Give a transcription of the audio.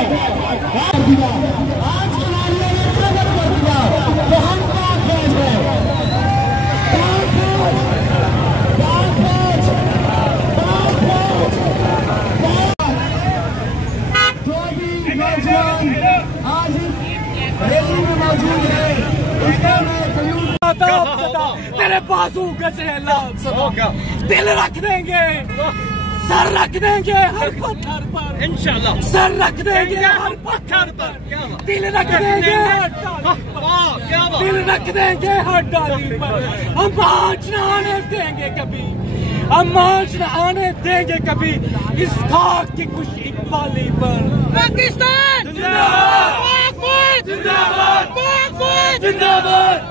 आज खिलाड़ियों ने स्वागत कर दिया तो हम क्या खेल है जो भी नौजवान आज रैली में मौजूद है उसका मैं तेरे बाजू कैसे दिल रख देंगे, सर रख देंगे हर पत्थर पर, इंशाल्लाह सर रख देंगे हर पत्थर पर, दिल रख देंगे दिल रख देंगे हर डाली पर। हम मार्च न आने देंगे कभी, हम मार्च न आने देंगे कभी इस खाक की खुश इकबाली पर। पाकिस्तान जिंदाबाद, जिंदाबाद, जिंदाबाद।